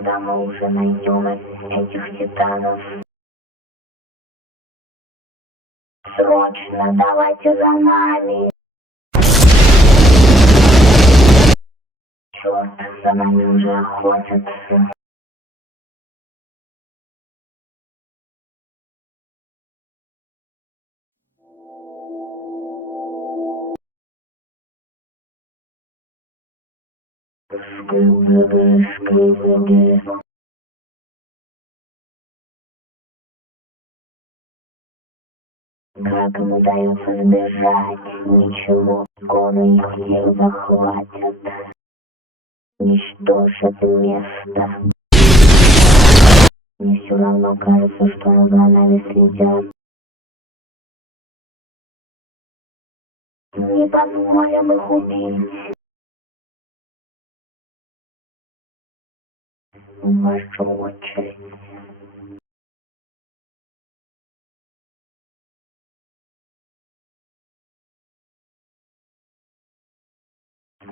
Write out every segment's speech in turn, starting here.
Куда мы уже найдем этих титанов? Срочно давайте за нами! Черт, за нами уже охотятся. Скрыбы. Как им удается сбежать? Ничего, скоро их всех захватят. Уничтожь это место. Мне все равно кажется, что за нами следят. Не позволим их убить. Ваша очередь.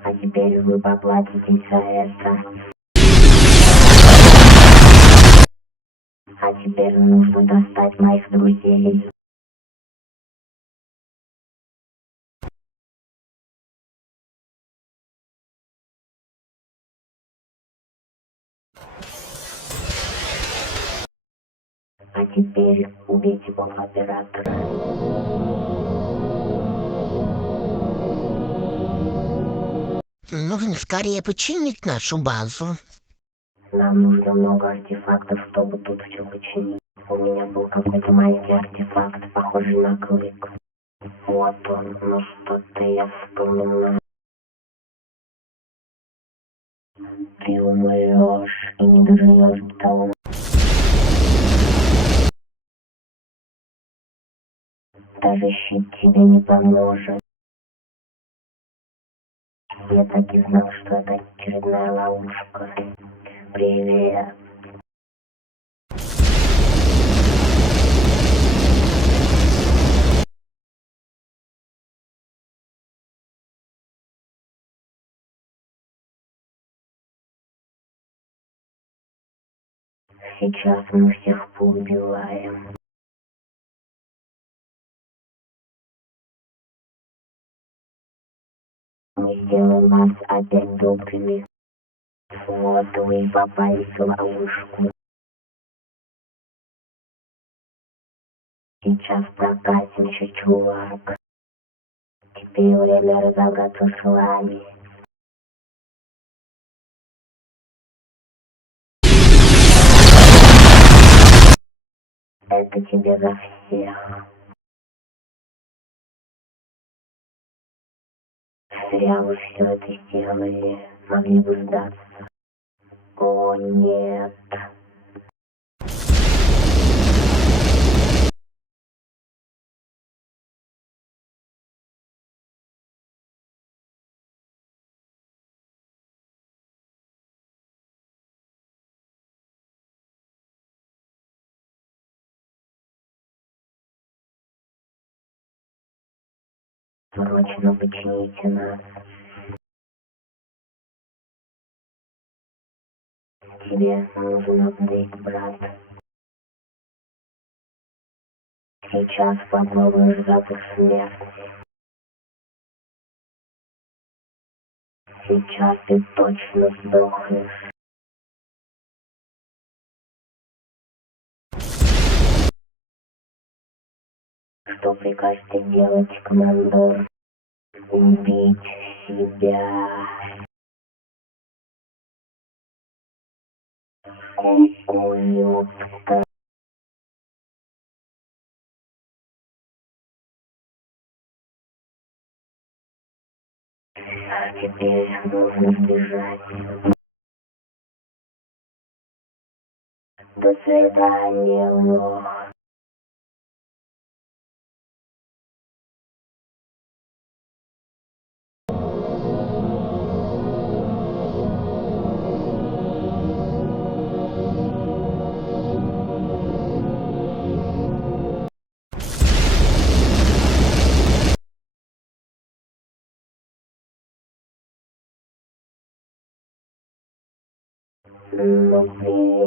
А теперь вы поплатитесь за это. А теперь нужно достать моих друзей. А теперь убейте бомб-оператора. Нужно скорее починить нашу базу. Нам нужно много артефактов, чтобы тут все починить. У меня был какой-то маленький артефакт, похожий на клык. Вот он, но что-то я вспоминаю. Ты умрешь и не доживешь до того. Даже щит тебе не поможет. Я так и знал, что это очередная ловушка. Привет. Сейчас мы всех поубиваем. Мы сделаем вас опять добрыми. Вот вы и попались в ловушку. Сейчас прокатимся, чувак. Теперь время разобраться с вами. Это тебе за всех. Зря вы все это сделали. Могли бы сдаться. О, нет. Срочно почините нас. Тебе нужен апдейт, брат. Сейчас попробуешь запах смерти. Сейчас ты точно сдохнешь. Что прикажете делать, командор? Убить себя. Кукуюшка. А теперь нужно сбежать. До свидания, лох. Ну, вы